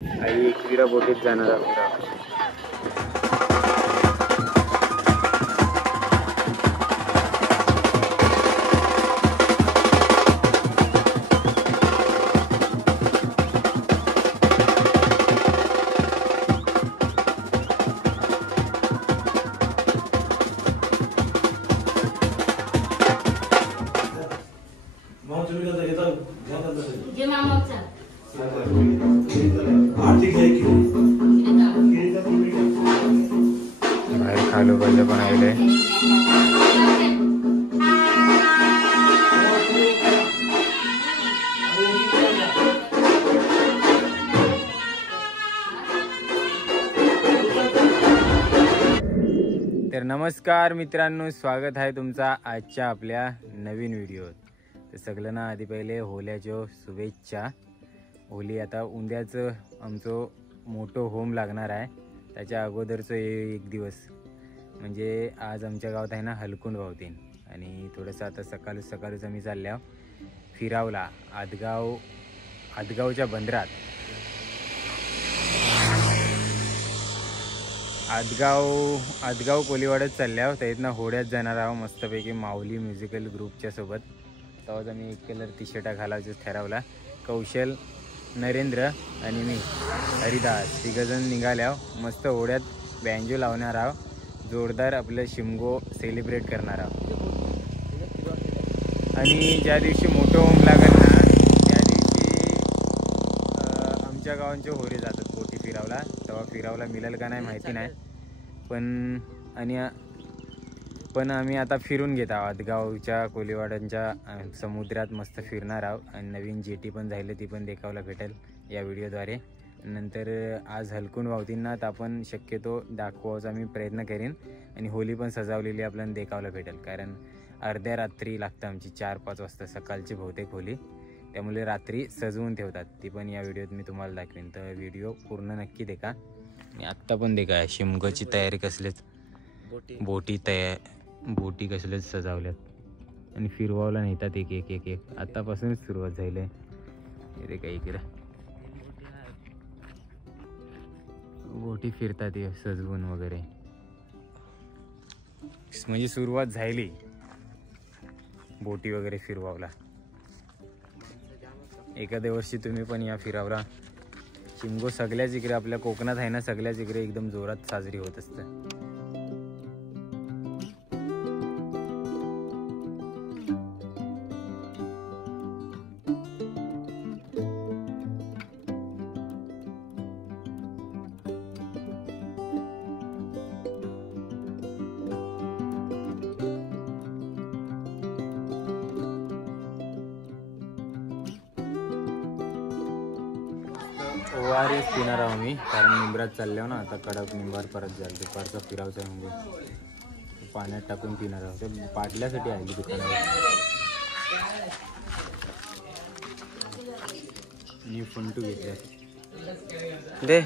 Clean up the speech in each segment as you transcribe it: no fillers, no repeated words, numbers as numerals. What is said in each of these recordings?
आई एकविरा बोटीत जाणार आहोत. बाहेर खालो बल्ले पण आले. तर नमस्कार मित्रांनो, स्वागत आहे तुमचा आजच्या आपल्या नवीन व्हिडिओत. तर सगळ्यांना आधी पहिले होल्याच्या शुभेच्छा. होली आता उद्याचं आमचं मोठं होम लागणार आहे. त्याच्या अगोदरचं एक दिवस म्हणजे आज आमच्या गावात आहे ना हलकुंड वावतीन. आणि थोडंसं आता सकाळच आम्ही चालल्या फिरावला आदगावच्या बंदरात. आदगाव कोलीवाड्यात चालल्या तर इथनं होड्यात जाणार आहोत मस्तपैकी माऊली म्युझिकल ग्रुपच्या सोबत. तेव्हाच आम्ही एक कलर टी शर्ट घालायचं ठरवला. कौशल, नरेंद्र आणि मी हरिदास तिघजण निघाल्या. मस्त होड्यात बँजो लावणार आहोत. जोरदार आपलं शिमगो सेलिब्रेट करणार आहोत. आणि ज्या दिवशी मोठं होम लागेल ना त्या दिवशी आमच्या गावांचे होरे जातात बोटी फिरावला. तेव्हा फिरावला मिळेल का नाही माहिती नाही, पण आम्ही आता फिरून घेत आहोत. आदगावच्या कोलीवाड्यांच्या समुद्रात मस्त फिरणार आहोत. आणि नवीन जेटी पण झाली ती पण देखावला भेटेल या व्हिडिओद्वारे. नंतर आज हलकुंड वावतींना तर आपण शक्यतो दाखवायचा मी प्रयत्न करेन. आणि होली पण सजावलेली आपल्याला देखावला भेटेल, कारण अर्ध्या रात्री लागतं आमची 4-5 वाजता सकाळची बहुतेक होली. त्यामुळे रात्री सजवून ठेवतात. ती पण या व्हिडिओत मी तुम्हाला दाखवेन. तर व्हिडिओ पूर्ण नक्की देखा. आणि आत्ता पण देखा शिमगोची तयारी कसलेच बोटी कसलेच सजावल्यात. आणि फिरवावला नेतात एक एक एक एक आत्तापासूनच सुरुवात झाली आहे. हे काही इकडे बोटी फिरतात हे सजवून वगैरे, म्हणजे सुरुवात झाली बोटी वगैरे फिरवावला. एखाद्या वर्षी तुम्ही पण या फिरावला. शिमगो सगळ्याच इकडे आपल्या कोकणात आहे ना, सगळ्याच इकडे एकदम जोरात साजरी होत असते. ORS पिणार आहो मी, कारण निंबरात चाललो ना आता. कडक निंबार परत जाईल. दुपारचा फिरावचा आहे म्हणजे पाण्यात टाकून पिणार आहोत. ते पाटल्यासाठी आहे दुकानावर. मी फंटू घेतल्या दे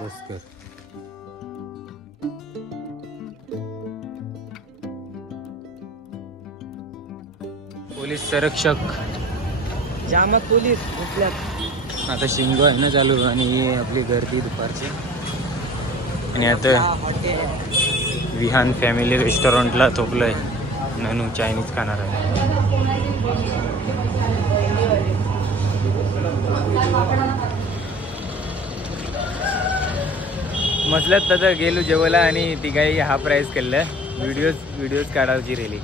बस कर. पोलीस संरक्षक जामत पोलीस आता शिमगो आहे ना चालू. आणि आपली गर्दी दुपारची. आणि आता विहान फॅमिली रेस्टॉरंटला थोपलंय. ननू चायनीज खाणार आहे. मसल्यात तर गेलो जेवायला आणि तिघाही हा प्राईस केलं. व्हिडिओज काढायची रेली.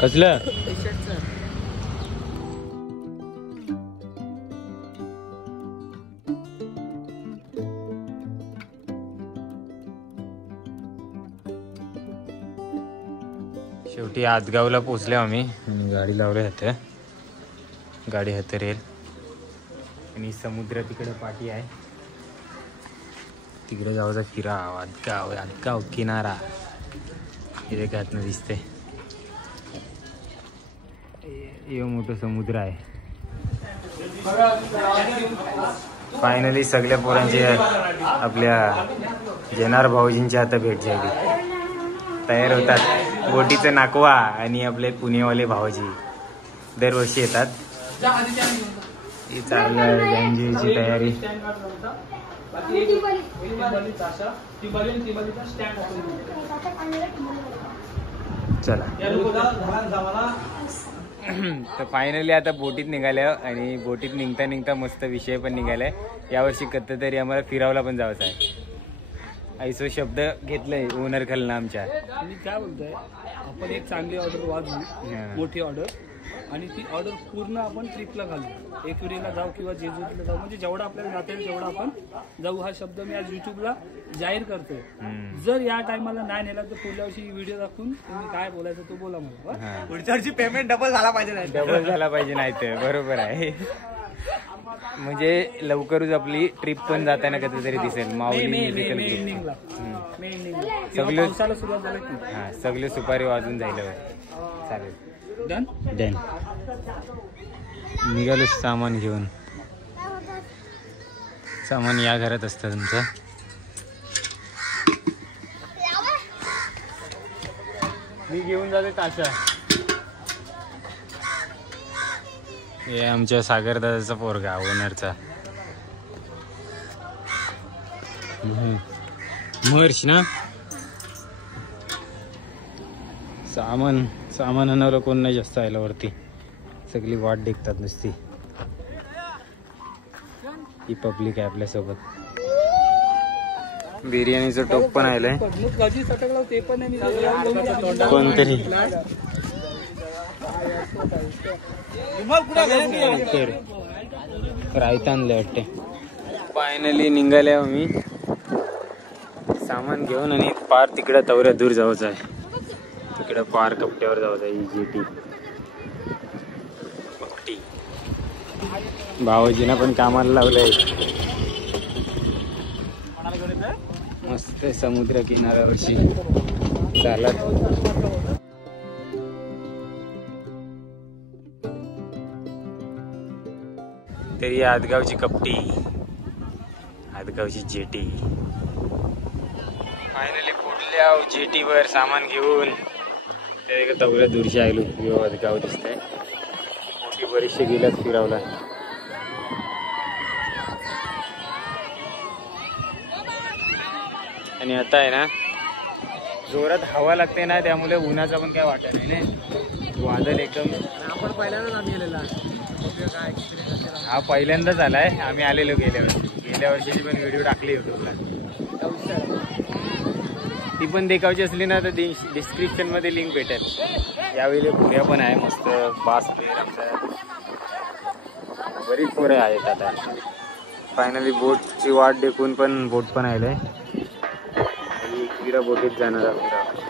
कसलं शेवटी आदगावला पोचलो आम्ही. गाडी लावली होते, गाडी हतरेल. आणि समुद्र तिकडे पाठी आहे, तिकडे जाऊचा फिरा. आदगाव किनारा इथे घातनं दिसते. हे मोठं समुद्र आहे. फायनली सगळ्या पोरांची आपल्या जेनार भाऊजींची आता भेट झाली. तयार होतात बोटीचं नाकवा आणि आपले पुणेवाले भाऊजी. दरवर्षी येतात. ही चालू आहे गंजीची तयारी. चला तर फायनली आता बोटीत निघाल्या आणि बोटीत निघता निघता मस्त विषय पण निघालाय. यावर्षी कत्त तरी आम्हाला फिरावला पण जायचं आहे. ऐसो शब्द घेतलाय ओनर खालनं आमच्या. मी काय बोलतोय, आपण एक चांगली ऑर्डर वाजवू, मोठी ऑर्डर, आणि ती ऑर्डर पूर्ण आपण ट्रिपला घालू. एकविरीला जाऊ किंवा जेजुरीला जाऊ, म्हणजे जेवढा आपल्याला जाता येईल तेवढा आपण जाऊ. हा शब्द मी आज युट्यूबला जाहीर करतोय. जर या टायमाला नाही नेला तर पुढल्या वर्षी व्हिडिओ दाखवून तुम्ही काय बोलायचं तो बोला मला. पुढच्या वर्षी पेमेंट डबल झाला पाहिजे. नाही डबल झाला पाहिजे. नाही तर बरोबर आहे. म्हणजे लवकरच आपली ट्रिप पण जाताना कधीतरी दिसेल. माऊली म्युझिकल ग्रुप. हा सगळे सुपारी वाजून जाईल. चालेल. डन. निघालो सामान घेऊन. सामान या घरात असतं तुमचं. मी घेऊन जाते ताशा. हे आमच्या सागरदादाचा पोरगा ओनरचा. महर्ष ना. सामान आणायला कोण नाही जास्त आयला वरती. सगळी वाट देखतात नुसती. ही पब्लिक आहे आपल्यासोबत. बिर्याणीचं टोप पण आलंय कोणतरी. रायता आणलं वाटते. फायनली निघाले आम्ही सामान घेऊन आणि पार तिकडं तवऱ्या दूर जायचं आहे. तिकडं पार कपट्यावर जायचं आहे. जेटी पट्टी भावाजीना पण कामाला लावलंय. मस्त समुद्र किनाऱ्यावरशी चालत. तरी आदगावची कपटी, आदगावची जेटी. फायनली पुढल्या जेटीवर सामान घेऊन तवऱ्या दूरशी आलो. आदगाव दिसतंय. मोठी बरीचशे गेल्यात फिरावला. आणि आता आहे ना जोरात हवा लागते ना, त्यामुळे उन्हाचा पण काय वाटत नाही ना. वादळ एकदम. आपण पहिल्यांदाच आम्ही गेलेला. हा पहिल्यांदाच आलाय. आम्ही आलेलो गेल्या वर्षीची पण व्हिडिओ टाकली युट्यूबला. ती पण देखावची असली ना तर डिस्क्रिप्शन मध्ये लिंक भेटेल. यावेळी पुऱ्या पण आहे मस्त. बास प्लेअर आमचा बरीच पोरं आहेत. आता फायनली बोटची वाट देखून पण बोट पण आलेय. क्रीडा बोटीत जाणार आहोत.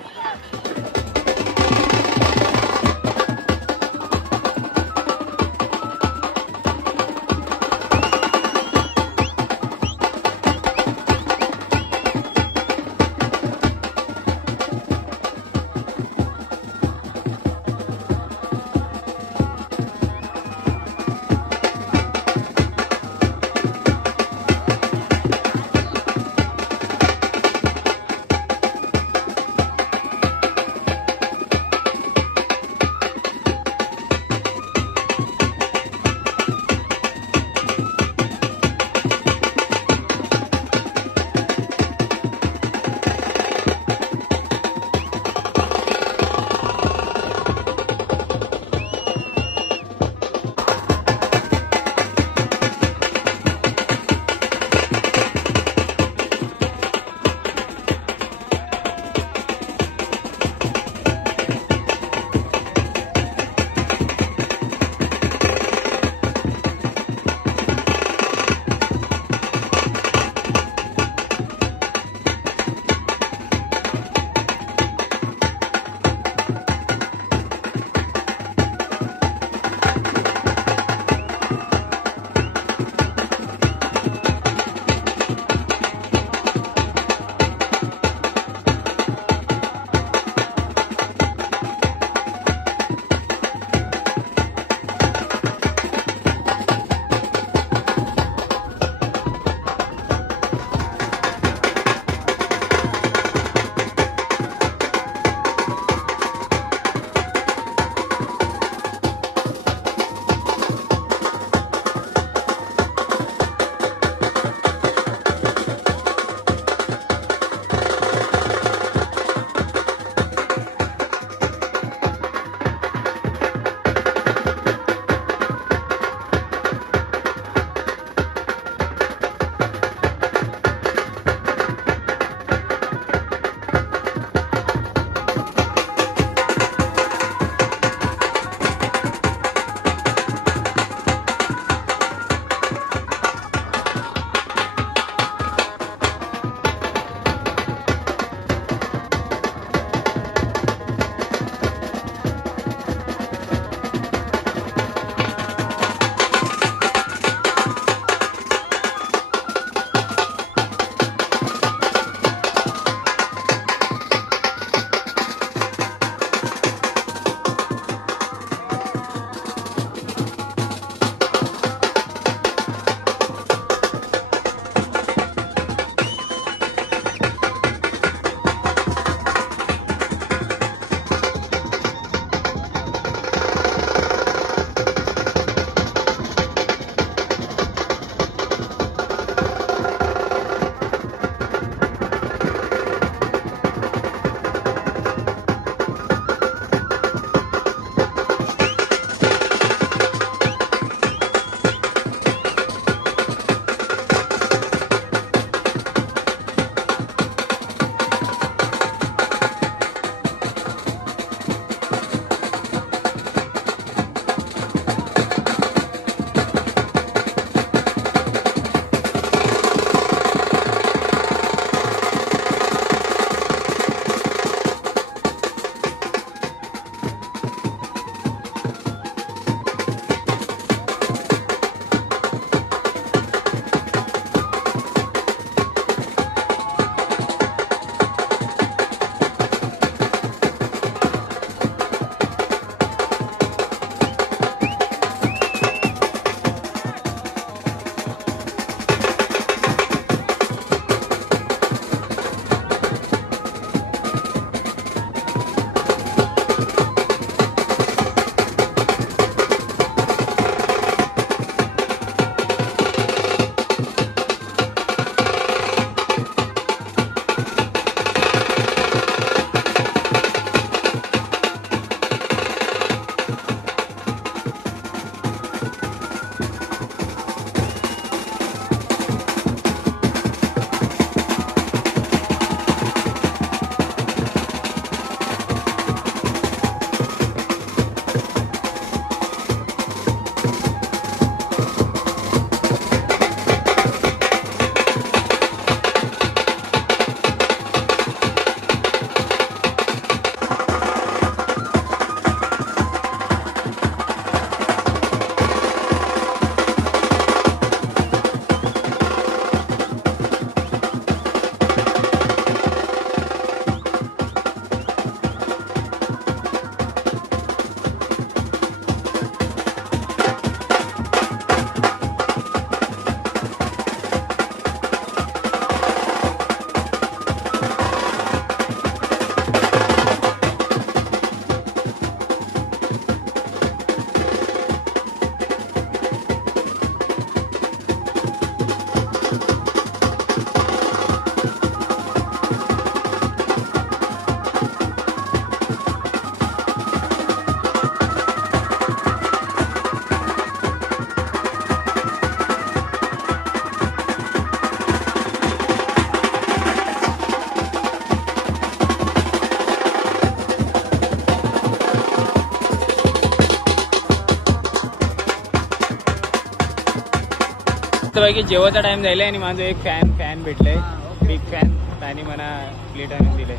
मस्तपैकी जेवायचा टाइम झाला आणि माझं एक फॅन भेटलंय बिग फॅन आणि मला प्लेट आणून दिलंय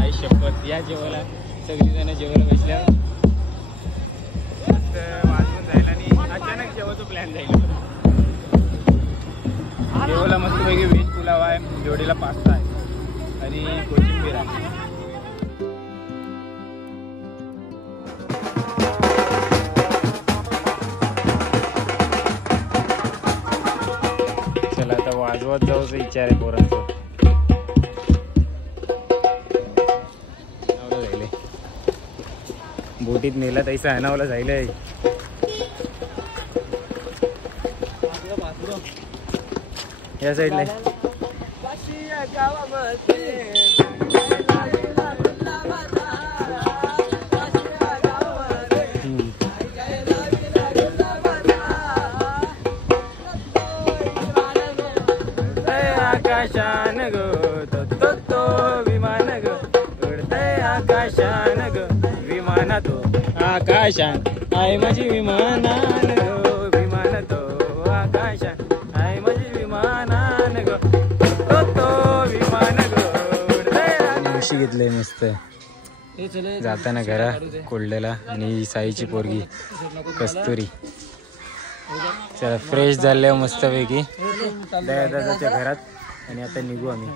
आई शपथ या जेवायला सगळीजण जेवायला बसल्या मस्त वाजवून जायला आणि अचानक जेवायचा प्लॅन जाईल जेवायला मस्तपैकी व्हेज पुलाव आहे जोडीला पास्ता आहे आणि कोथिंबीर आहे चला आता वाजवत जाऊचा विचार आहे पोरांचं जायले बोटीत नेला तैसा आणावला जायलंय या साईडला आकाशान गो तो विमान ग उडतय आकाशान ग विमान तो आकाशान आय माझी विमानान गो विमान तो आकाशान आय माझी विमानान ग तो विमान ग उडतय मुशी घेतलंय मस्त जाताना घरा कोल्ह्याला आणि साईची पोरगी कस्तुरी चला फ्रेश झाल्यावर मस्तपैकी दादाच्या घरात आणि आता निघू आम्ही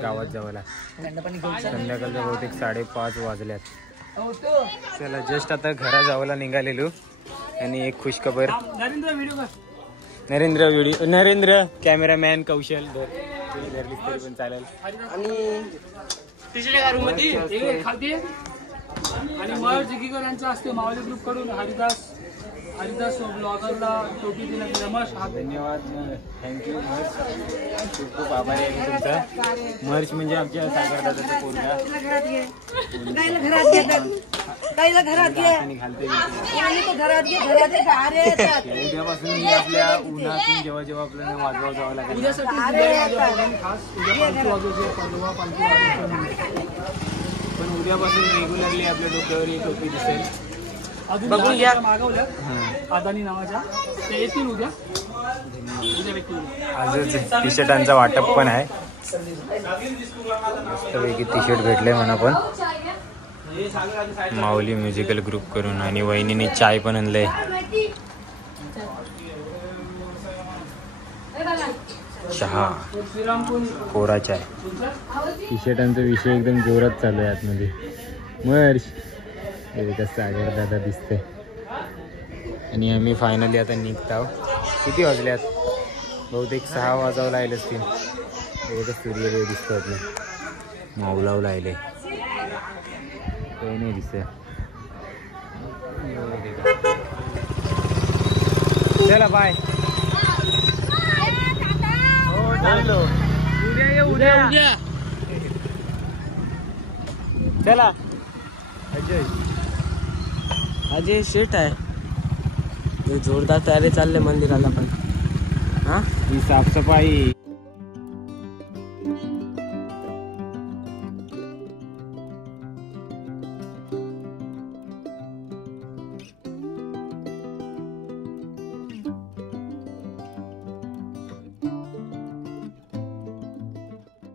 गावात जावायला संध्याकाळच्या बहुतेक 5:30 वाजल्यात चला जस्ट आता घरा जावायला निघालेलो आणि एक खुशखबर नरेंद्र कॅमेरामॅन कौशल धरलीस तरी पण चालेल आणि मळ जिगीकर यांचा असते मावली ग्रुप कडून हरिदास ब्लॉगरला टोपी दिला मर्च धन्यवाद थँक्यू मर्च खूप खूप आभारी आहे तुमचा मर्च म्हणजे आमच्या सागर दादाचा पोरगा उद्यापासून मी आपल्या उन्हातून जेव्हा जेव्हा आपल्याला वाजवा जावं लागेल पण उद्यापासून रेग्युलरली आपल्या डोक्यावर ही टोपी दिसेल बघून घ्या मागवल्या अदानी नावाच्या ते येतील उद्या आजच टी शर्टांचा वाटप पण आहे मस्तपैकी टी शर्ट भेटले म्हणा पण माऊली म्युझिकल ग्रुप करून आणि वहिनीने चाय पण आणलंय चहा कोरा चाय टी शर्टांचा विषय एकदम जोरात चालू आहे आतमध्ये मर्श कसं सागर दादा दिसते आणि आम्ही फायनली आता निघत आहोत किती वाजल्यात बहुतेक 6 वाजावं लागले असतील बहुतेक सूर्योदय दिसतो आपले माऊलाव लागले काही नाही दिसत चला बाय उद्या चला अजय अजय शेट आहे जोरदार तयारी चालले मंदिराला पण हा ही साफसफाई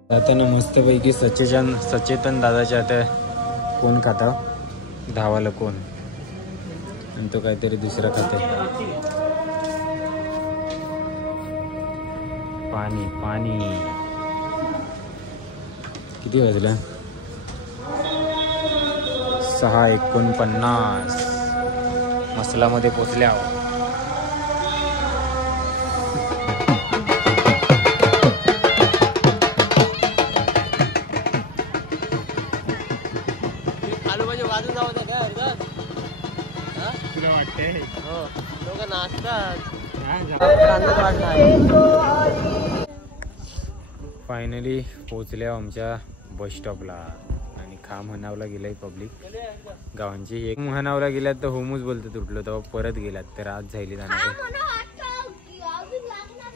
आता ना मस्तपैकी सचेतन दादाच्या आता कोण खाता धावाला कोण आणि तो काहीतरी दुसरा खाते पाणी पाणी किती वाजलं 6:49 मसलामध्ये पोचल्या फायनली पोचल्या आमच्या बस स्टॉपला आणि खा म्हणावला गेलाय पब्लिक गावांची एक म्हणावला गेल्यात तर होमूच बोलतो तुटलो तेव्हा परत गेलात तर आज झाली जाणार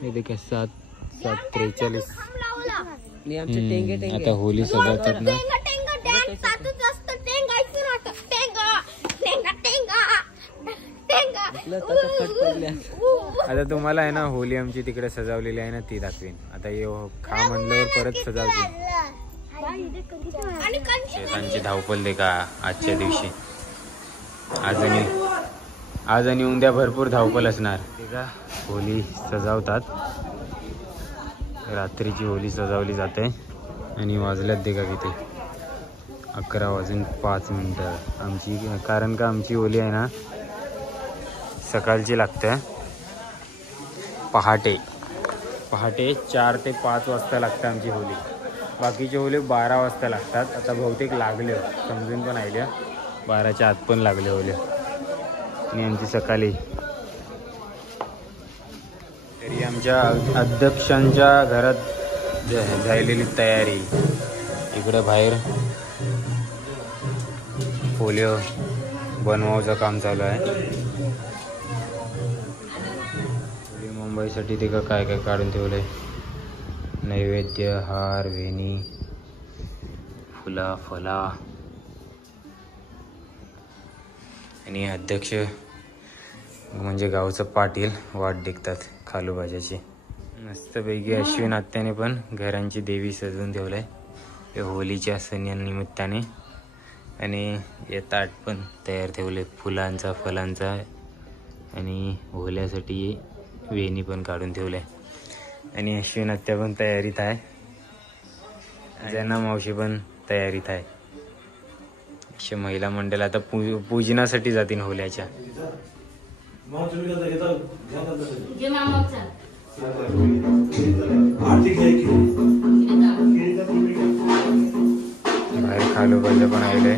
7:43 आता होली सजवतात ना घातलं त्याच्या फट पडल्या. आता तुम्हाला आहे ना होली आमची तिकडे सजावलेली आहे ना ती दाखवीन. आता ये खा म्हणल्यावर परत सजावते. शेतांची धावपल दे का आजच्या दिवशी. आज आणि उद्या भरपूर धावपल असणार. ते का होली सजावतात. रात्रीची होली सजावली जाते आणि वाजल्यात दे का किती 11:05 आमची. कारण का आमची होली आहे ना सकाळची लागते. पहाटे 4 ते 5 वाजता लागते आमची होली. बाकीचे होली 12 वाजता लागतात. आता बहुतेक लागले समजून पण आले 12च्या आत पण लागले होले. आणि आमची सकाळी तरी आमच्या अध्यक्षांच्या घरात झालेली तयारी. इकडे बाहेर पोलिओ बनवायचं काम चालू आहे. मुंबईसाठी ते का काय काय काढून ठेवलंय. नैवेद्य, हार, वेणी, फुला फला. आणि अध्यक्ष म्हणजे गावचं पाटील वाट देखतात खालूबाजाची. मस्तपैकी अश्विन आत्याने पण घरांची देवी सजवून ठेवलंय हे होलीच्या सणानिमित्ताने. आणि हे ताट पण तयार ठेवले फुलांचा फलांचा. आणि होल्यासाठी वेणी पण काढून ठेवले. आणि अश्विन आत्या पण तयारीत आहे. जना मावशी पण तयारीत आहे. अशा महिला मंडळ आता पूजनासाठी जातील होल्याच्या. बाहेर खालोबाजा पण आले.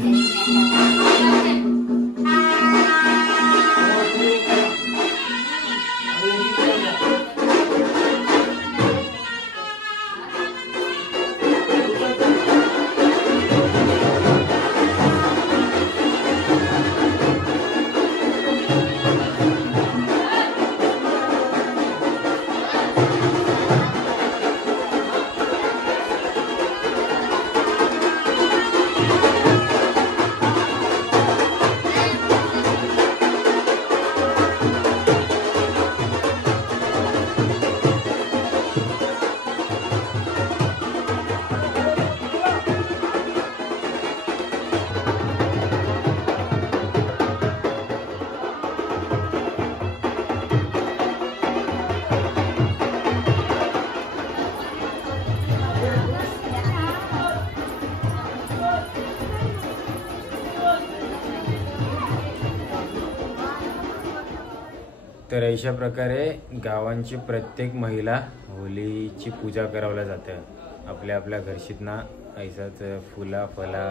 तर अशा प्रकारे गावांची प्रत्येक महिला होलीची पूजा करावल्या जातं. आपल्या आपल्या घरशीतना ऐसाच फुला फला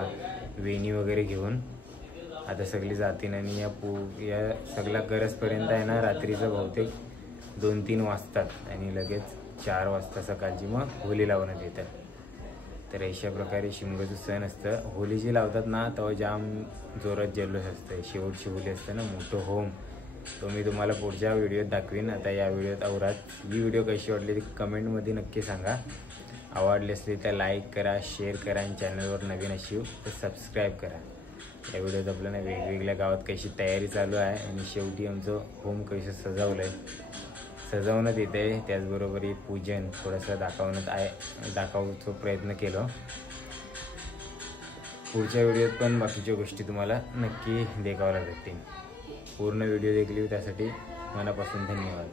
वेणी वगैरे घेऊन आता सगळी जातीन. आणि या सगळ्या गरजपर्यंत आहे ना रात्रीचं बहुतेक 2-3 वाजतात. आणि लगेच 4 वाजता सकाळची मग होली लावण्यात येतात. तर अशा प्रकारे शिमग्याचं सण असतं. होली जी लावतात ना तेव्हा जाम जोरात जल्लोष असतं. शेवटची होली असते ना मोठं होम. तो मी तुम्हाला पुढच्या व्हिडिओत दाखवीन. आता या व्हिडिओत आवरात. ही व्हिडिओ कशी वाटली ती कमेंटमध्ये नक्की सांगा. आवडली असली तर लाईक करा, शेअर करा. आणि चॅनलवर नवीन असाल तर सबस्क्राईब करा. या व्हिडिओत आपल्याला वेगवेगळ्या गावात कशी तयारी चालू आहे आणि शेवटी आमचं होम कसं सजवण्यात येते. त्याचबरोबर हे पूजन थोडंसं दाखवण्याचा प्रयत्न केला. पुढच्या व्हिडिओत पण बाकीच्या गोष्टी तुम्हाला नक्की देखावल्या भेटतील. पूर्ण व्हिडिओ देखील त्यासाठी मनापासून धन्यवाद.